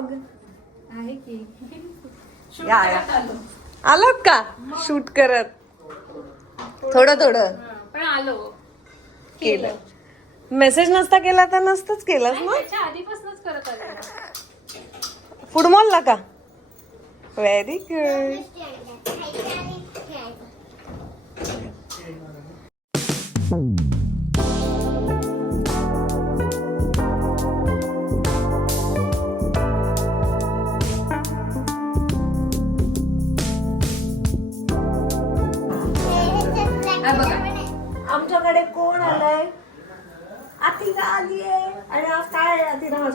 Blog आहे की? Shoot या, या. करत आलो. आलात का? शूट करत. थोडं थोडं. हा, पण आलो. केलं. मेसेज नसता केला तर नसतंच केलंस ना त्याच्या आधीपासूनच करत आलो. फुटबॉलला का? व्हेरी गुड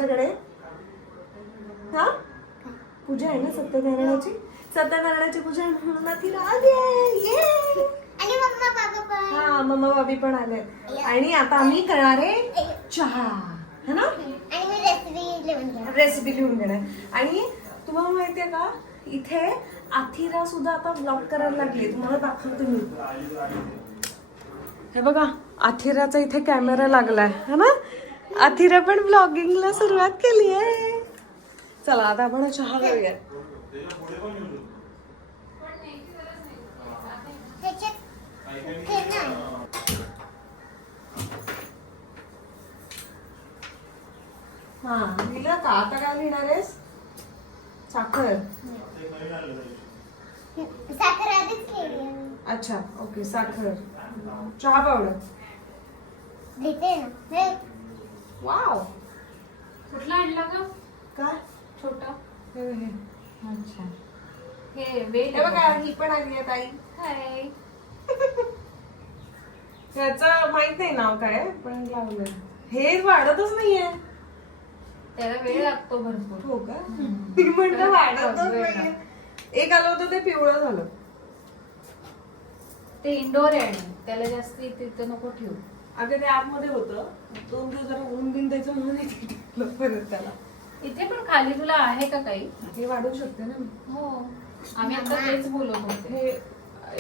माझ्याकडे? हा? पूजा आहे ना सत्यनारायणाची? सत्यनारायणाची पूजा आहे म्हणून बाबा पण. हा मम्मा बाबी पण आले आणि आता आम्ही करणार आहे चहा. है ना? रेसिपी लिहून घेणार. आणि तुम्हाला माहितीये का? इथे आथिरा सुद्धा आता ब्लॉग करायला लागली तुम्हाला दाखवते मी. हे बघा आथिराचा इथे कॅमेरा लागलाय. है ना? आथिरा पण ब्लॉगिंगला सुरुवात केली आहे चला आता आपण चहा घेऊया. ह्याच्यात हे नाही हा लिहिलं का आता काय लिहिणार आहेस? साखर. साखर आधीच केली अच्छा ओके साखर. चहा पावडर. लिहिते ना? वाव कुठला आणला का काय? छोटा. हे हे. अच्छा. हे वेल हे बघा. ही पण आली आहे ताई. हाय. त्याचं माहीत नाही नाव काय पण लावलंय. हे वाढतच नाहीये. त्याला वेळ लागतो भरपूर. हो का? मी म्हणलं वाढतच नाहीये. एक आलं होतं ते पिवळं झालं. ते इंडोर आहे. आणि त्याला जास्त तिथं नको ठेवू. अगं ते आतमध्ये होतं. दोन दिवस जरा ऊन बिन द्यायचं म्हणून इथे ठेवलं परत त्याला. इथे पण खाली तुला आहे का काही? हे वाढू शकते ना मी. हो. आम्ही आता तेच बोलत होते. हे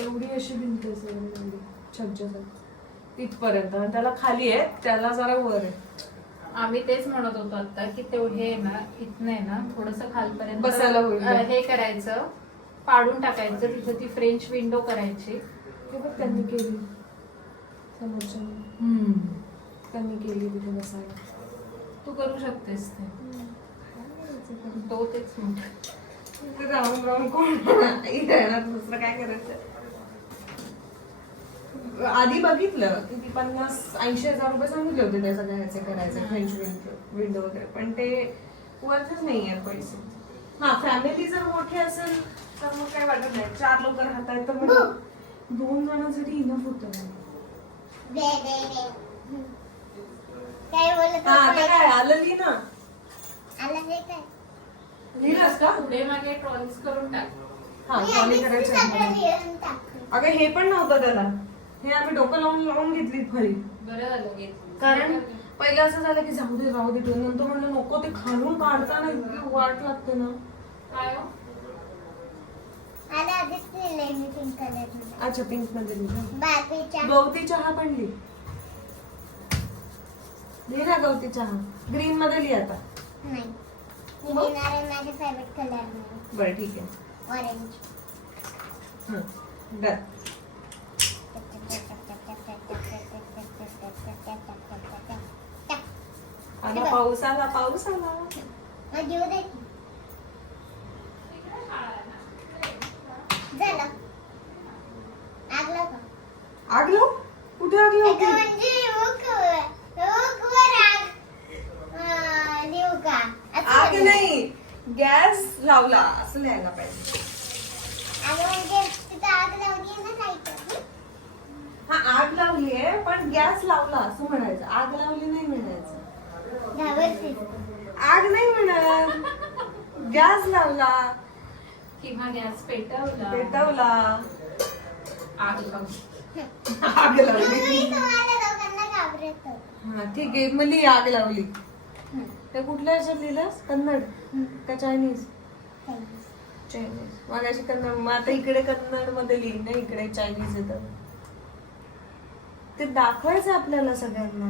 एवढी अशी भिंत छज्जासारखी तिथपर्यंत आणि त्याला खाली आहे. त्याला जरा वर आहे. आम्ही तेच म्हणत होतो आता की तेवढे आहे ना इथनं आहे ना थोडस खालपर्यंत बसायला होईल. अ, हे करायचं. पाडून टाकायचं. तिथं ती फ्रेंच विंडो करायची. हे बघ त्यांनी केली. समोरच्या त्यांनी केली तिथे बसायला. तू करू शकतेस ते. तो तेच म्हणतो. राहून राहून कोण राहणार दुसरं काय करायचं? आधी बघितलं की ती पन्नास ऐंशी हजार रुपये सांगितले होते त्या सगळ्या ह्याचे करायचे फ्रेंच विंडो वगैरे. पण ते वरतच नाही आहेत पैसे. हा फॅमिली जर मोठी असेल तर मग काय वाटत नाही. चार लोक राहतात तर मग दोन जणांसाठी इनफ होतं. काय बोलत हा आता? काय आलं लिही ना आलं हे काय? लिहिलंस का? पुढे मागे ट्रॉलीज करून टाक. हा मी आधीच करायचं सगळं आहे. लिहून टाकलं. अगं हे पण नव्हतं त्याला. हे आम्ही डोकं लावून लावून घेतली फळी बरं झालं घेतली. कारण पहिलं असं झालं की जाऊ दे राहू दे नंतर म्हणलं नको ते खालून काढताना इतकी वाट लागते ना. काय हो? आलं आधीच लिहिलंय मी पिंक कलर अच्छा पिंकमध्ये लिहिलं गवती चहा पण लिही लिही ना गवती चहा. ग्रीन मध्ये लिही आता. नाही. मी लिहिणार आहे माझ्या फेवरेट कलरमध्ये. बरं ठीक आहे. ऑरेंज हं, डन. आला पाऊस आला पाऊस आला. मग घेऊ दे की. झालं आगलं का आग लाव कुठे आग अगं लावते म्हणजे हुक हुकवर आग अं, लिहू का म्हणू. नाही? गॅस लावला असं लिहायला पाहिजे. हा आग लावली आहे पण गॅस लावला असं म्हणायचं. आग लावली नाही म्हणायचं. आग नाही म्हणत. गॅस लावला. किंवा गॅस पेटवला. पेटवला. आग लावली. आग लावली. मी हा ठीक आहे. लिही आग लावली. ते कुठल्या ह्याच्यात लिहिलंस कन्नड. का चायनीज? चायनीज. मागाशी कन्नड मग आता इकडे कन्नडमध्ये लिहिलं ना इकडे चायनीज येतं. ते दाखवायचं आपल्याला सगळ्यांना.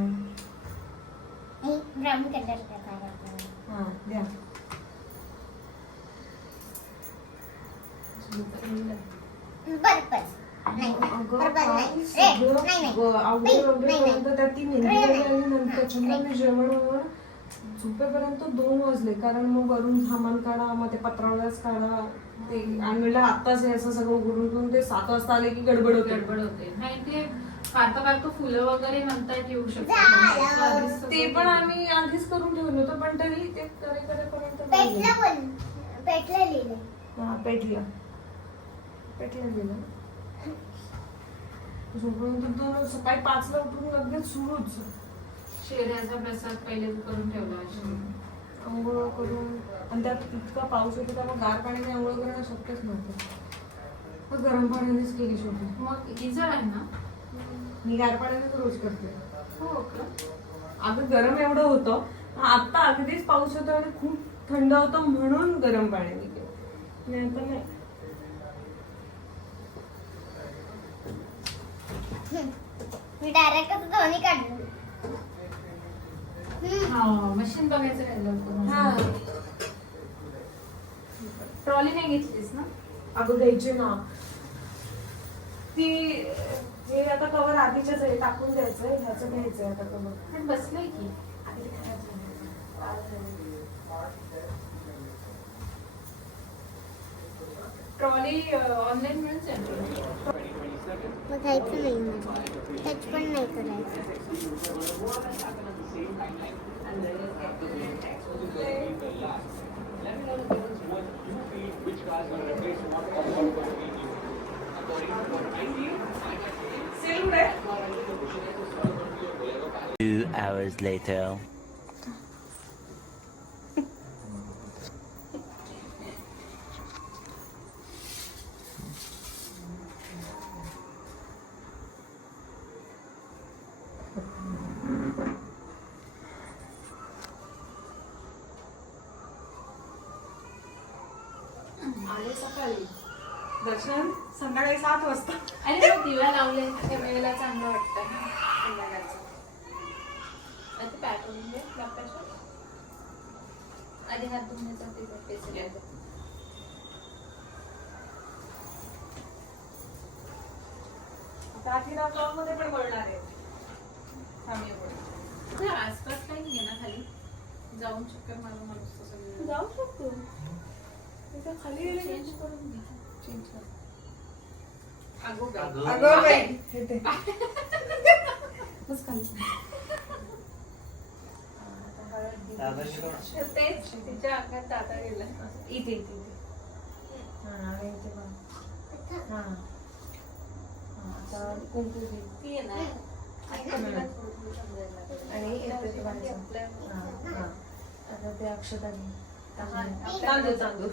हा द्या. पर्पल ती नंतर. जेवण वगैरे झोपेपर्यंत दोन वाजले कारण मग वरून सामान काढा मग ते पत्रावळ्याच काढा ते आणि म्हणलं आत्ताच हे असं सगळं उघडून ठेवून ते सात वाजता आले की गडबड होते. गडबड होते. नाही ते काढता काढता फुलं वगैरे येऊ. ते पण आम्ही आधीच करून ठेवलं होतं पण तरी ते करे करेपर्यंत पेटलं. पण पेटलं लिहिलं. हा पेटलं. दोन सकाळी पाचला उठून लगेच सुरूच. शेऱ्याचा प्रसाद पहिले करून ठेवला असेल. आंघोळ करून आणि त्यात इतका पाऊस होता त्यामुळे गार पाण्याने आंघोळ करणं शक्यच नव्हतं. मग गरम पाण्यानेच केली शेवटी. मग गिझर आहे ना? मी गार पाण्यानेच रोज करते. हो का? अगं गरम एवढं होतं. आता अगदीच पाऊस होता आणि खूप थंड होतं म्हणून गरम पाण्याने केलं. नाही तर नाही. मी डायरेक्ट दोन्ही काढलं. मशीन बघायचं हा. राहिलं ट्रॉली नाही घेतलीस ना? अगं घ्यायची ना. ती हे आता कवर आधीच्याच आहे टाकून द्यायचंय ह्याचं घ्यायचंय आता कवर पण बसलंय की. ट्रॉली ऑनलाईन मिळून जाईल. बघायचं नाही. मला टच पण नाही करायचं. Hours later. आले सकाळी. दर्शन संध्याकाळी सात वाजता. आणि दिवा लावले. त्या वेळेला चांगलं वाटतं संध्याकाळचं. आता करून घे बाप्पाच्या आधी हात धुण्याचा ते घ्यायचा मध्ये पण बोलणार आहे आसपास काही नाही ना खाली जाऊन चक्कर मारून माणूस तसं. जाऊ शकतो खाली गेले चेंज करून घे. चेंज कर. अगं बाई. अगं बाई. हे ते. बस खाली. दादा तेच तिच्या अंगात दादा गेला इथे इथे इथे हा आणि इथे बघ. हा आता कुंकू घे ती आहे ना आणि ते आता ते अक्षता घे तांदूळ तांदूळ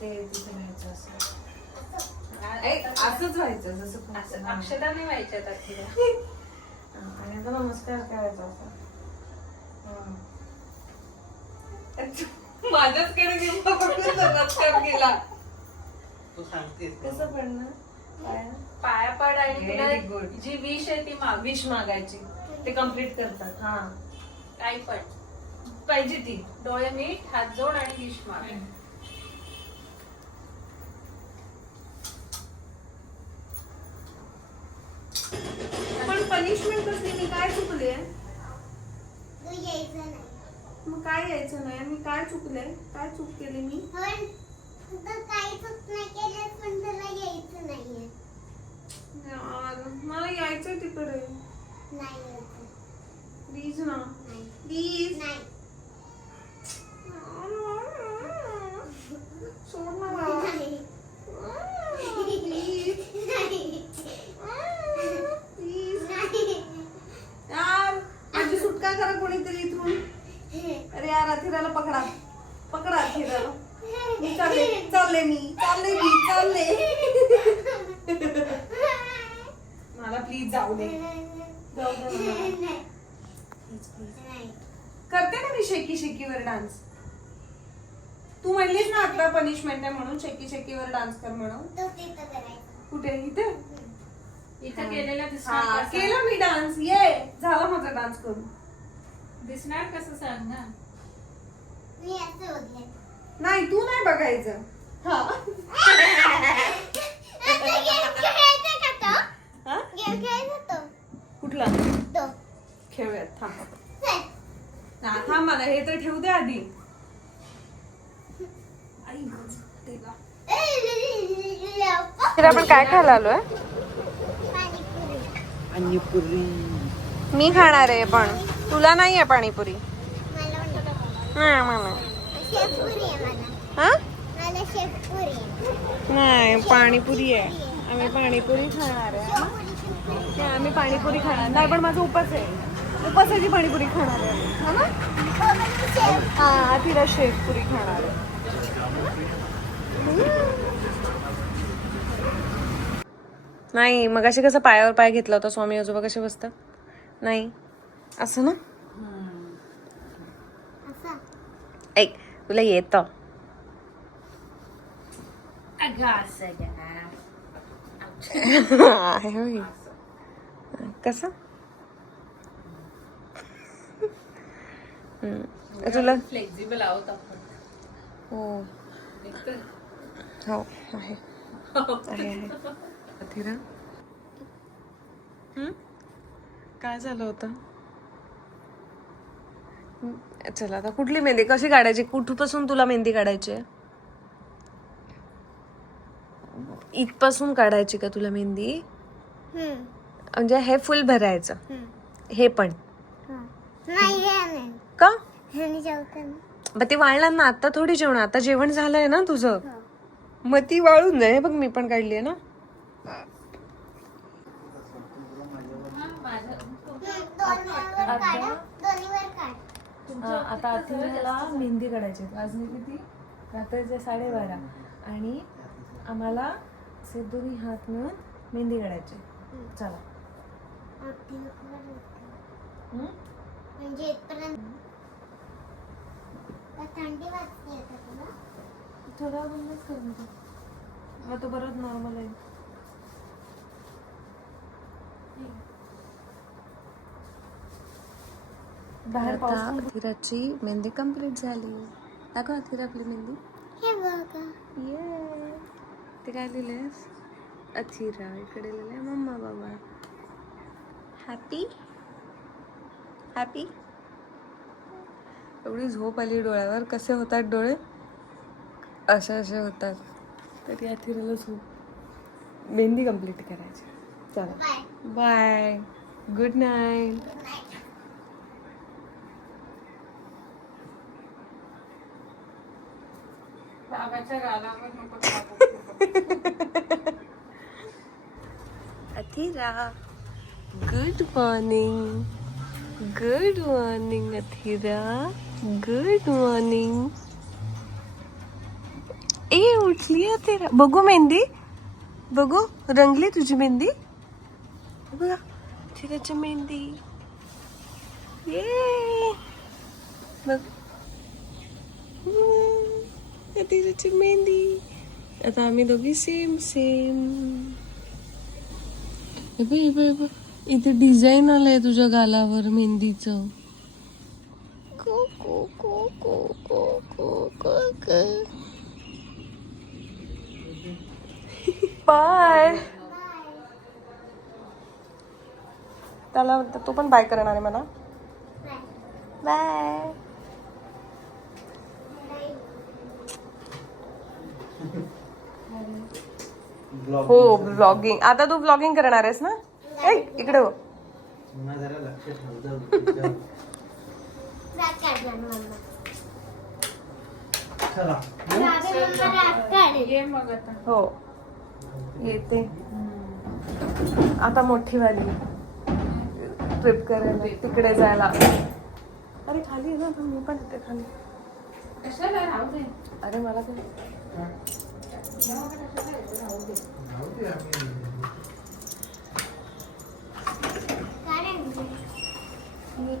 ते तिथे घ्यायचं असं असंच व्हायचं जसं असं अक्षता नाही व्हायच्या आणि आता नमस्कार करायचा असा हा. माझ्याचकडे निंबा पकडून नमस्कार केला तू सांगतेस कसं पडणार? पाया? पड आणि तुला. जी विष आहे ती माग विश मागायची. ते कंप्लीट करतात हा. काही पण. पाहिजे ती. डोळे मीठ हात जोड आणि विष माग पण पनिशमेंट कसली मी काय चुकले तू यायचं नाही मग काय यायचं नाही मी काय चुकले काय चूक केली मी? काही चूक नाही केलीस पण तुला यायचं नाहीये. यार, मला यायचंय तिकडे. नाही यायचं. प्लीज ना. नाही. प्लीज नाही सोड ना मला. नाही प्लीज नाही प्लीज नाही यार माझी सुटका करा कोणीतरी इथून अरे यार अथिराला पकडा पकडा अथिराला मी चालले चालले मी चालले मी चालले मला प्लीज जाऊ दे जाऊ दे मला. Please, please. नाही करते ना मी शेकी शेकीवर डान्स. तू म्हणलीस ना आता पनिशमेंट आहे म्हणून शेकी शेकीवर डान्स कर म्हणून. तू तिथं करायचं. कुठे? इथे? इथं केलेला दिसणार कसं? केलं मी डान्स. ये झाला माझा डान्स करून. दिसणार कसं सांग ना. मी असं होते नाही तू नाही बघायचं. हा. आता गेम खेळायचा का तो? हा? गेम खेळायचा तो? कुठला? तो. खेळूयात थांब. हा, थांब मला हे तर ठेवू दे आधी. पाणीपुरी आपण काय खायला आलोय? मी खाणार आहे पण तुला नाही आहे पाणीपुरी. नाही हा? पाणीपुरी आहे. आम्ही पाणीपुरी खाणार आहे. आम्ही पाणीपुरी खाणार. नाही पण माझा उपास आहे. उपासाची पाणीपुरी खाणार आहे हा ना? हो, तिला शेवपुरी खाणार आहे. नाही मग अशी कसं पायावर पाय घेतला होता स्वामी आजोबा कसे बसतात? नाही. असं ना? असं. ऐक तुला येतं. कसं? तुला फ्लेक्झिबल आहोत आपण. हो. हो आहे. आहे आहे. अथिरा हम्म? काय झालं होतं? चला आता कुठली मेहंदी? कशी काढायची? कुठपासून तुला मेहंदी काढायची आहे? इथपासून काढायची का तुला मेहंदी? म्हणजे हे फुल भरायचं. हे पण. का जेवताना. मग ते वाळणार ना आता थोडी जेवण आता जेवण झालंय ना तुझं हो. मग ती वाळून जाईल हे बघ मी पण काढली आहे ना हम्म, दोन्हीवर काढा. दोन्हीवर काढ. आता मेहंदी काढायची आहे. वाजले किती रात्रीचे साडेबारा आणि आम्हाला असे दोन्ही हात मिळून मेहंदी काढायची चला बनवू. हम्म? म्हणजे इथपर्यंत. थंडी वाजते आता तुला? थोडा बंदच कर ना तू. मग तो परत नॉर्मल आहे बाहेर अथिराची मेहंदी कंप्लीट झाली. दाखव अथिरा आपली मेहंदी. हे बघा. ये ते काय लिहिलंयस? अथिरा. इकडे लिहिलंय मम्मा बाबा. हॅपी हॅपी एवढी झोप आली डोळ्यावर. कसे होतात डोळे? असे असे होतात. तरी अथिराला झोप. मेहंदी कंप्लीट करायची. चला. बाय बाय गुड नाईट बाबाच्या गालावर नको Athira good morning good morning Athira good morning ए उठली अथिरा. बघू मेहंदी. बघू रंगली तुझी मेहंदी. बघा अथिराची मेहंदी. ये. बघ. अथिराची मेहंदी. आता आम्ही दोघी सेम सेम बघ, बघ. इथे डिझाईन आलंय तुझ्या गालावर मेहंदीच. बाय. त्याला तो पण बाय करणार आहे मला. बाय. हो ब्लॉगिंग आता तू ब्लॉगिंग करणार आहेस ना? इकडे हो हो. येते. आता मोठी वाली. ट्रिप करायला तिकडे जायला. अरे खाली ना पण मी पण येते खाली. अरे मला तर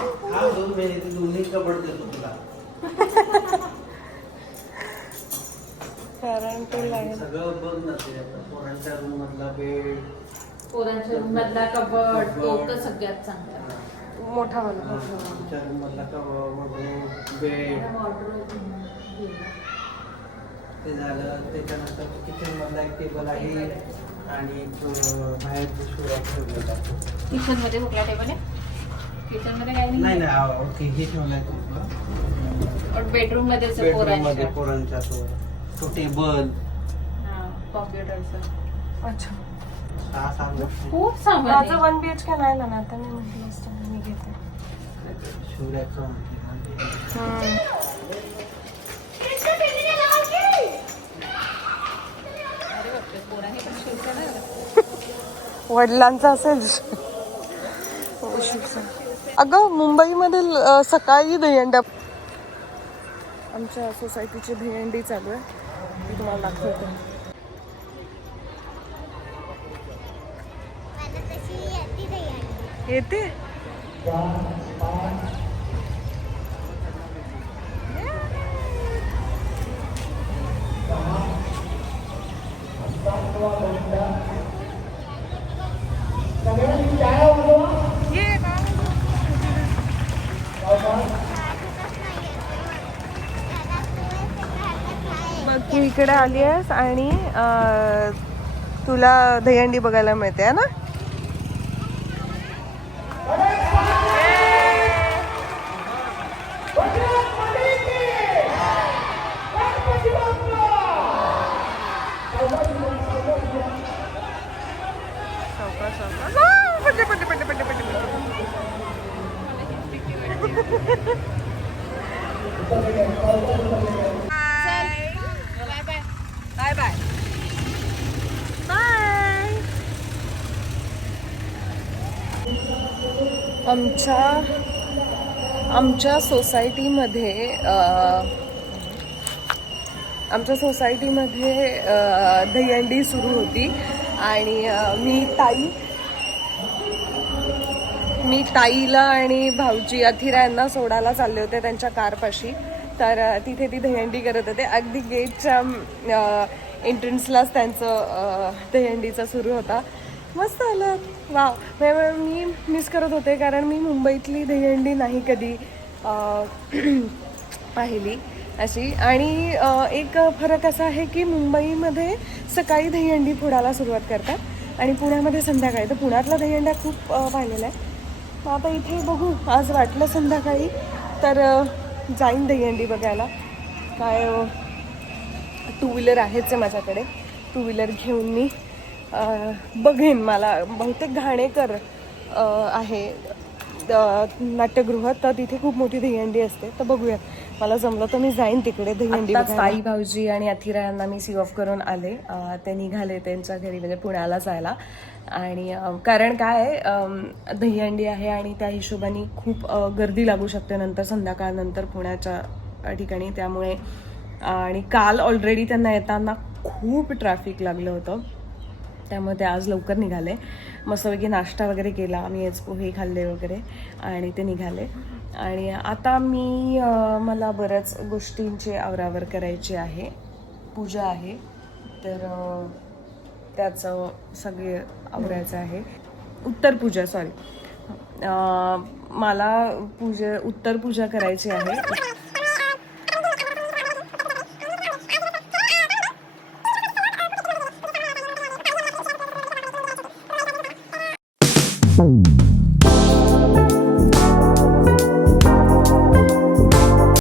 हा दोन दोन्ही कबड देतो तुला. कारण ते लागेल सगळं आता पोरांच्या रूम मधला बेड पोरांच्या रूम मधला कबड तो तर सगळ्यात चांगला. मोठा वाला तुमच्या रूम मधला कबड बेड. ते झालं. त्याच्यानंतर किचन मधला एक टेबल आहे. आणि एक, अं, बाहेर ठेवलेला आहे. किचनमध्ये कुठला टेबल आहे? किचनमध्ये काही नाही? नाही नाही ओके हे ठेवलाय तुमचा. बेडरूममध्ये बेडरूममध्ये पोरांच्या तो तो टेबल. कॉम्प्युटरचा अच्छा. सहा सात वर्ष खूप सामान माझं. वन बी एच के नाही ना आता मी म्हटलं असतं मी घेते. शिवराकचं म्हणते हम्म. अरे बापरे, पोरांनी पण शिवतं ना. वडिलांचा असेल. हो, शिक्षण. अगं मुंबईमध्ये अं, सकाळी दहीहंड्या आमच्या सोसायटीची दहीहंडी चालू आहे. ती तुम्हाला दाखवते. येते? इकडे आली आहेस आणि तुला दहीहंडी बघायला मिळते ना? आमच्या आमच्या सोसायटीमध्ये आमच्या सोसायटीमध्ये दहीहंडी सुरू होती आणि मी ताई मी ताईला आणि भाऊजी अथिरा यांना सोडायला चालले होते त्यांच्या कारपाशी. तर तिथे ती दहीहंडी करत होते. अगदी गेटच्या एंट्रन्सलाच त्यांचं दहीहंडीचा सुरू होता. मस्त आलं वा मी मिस करत होते कारण मी मुंबईतली दहीहंडी नाही कधी पाहिली. अशी. आणि एक फरक असा आहे की मुंबईमध्ये सकाळी दहीहंडी फोडायला सुरुवात करतात आणि पुण्यामध्ये संध्याकाळी. तर पुण्यातला दहीहंडा खूप पाहिलेला आहे. मग आता इथे बघू. आज वाटलं संध्याकाळी तर जाईन दहीहंडी बघायला. काय टू व्हीलर आहेच आहे माझ्याकडे. टू व्हीलर घेऊन मी बघेन मला. बहुतेक घाणेकर आहे. अ, नाट्यगृह तर तिथे खूप मोठी दहीहंडी असते. तर बघूया मला जमलं तर मी जाईन तिकडे दहीहंडी ताई भाऊजी आणि अथिरा यांना मी सी ऑफ करून आले. ते निघाले त्यांच्या घरी म्हणजे पुण्याला जायला. आणि कारण काय दहीहंडी आहे आणि त्या हिशोबाने खूप गर्दी लागू शकते नंतर संध्याकाळनंतर पुण्याच्या ठिकाणी. त्यामुळे आणि काल ऑलरेडी त्यांना येताना खूप ट्रॅफिक लागलं होतं. त्यामुळे ते आज लवकर निघाले. मस्तपैकी नाश्ता वगैरे केला. आम्ही हेच पोहे खाल्ले वगैरे आणि ते निघाले. आणि आता मी मला बऱ्याच गोष्टींची आवरावर करायची आहे. पूजा आहे. तर त्याचं सगळे आवरायचं आहे. उत्तर पूजा सॉरी मला पूजा उत्तर पूजा करायची आहे.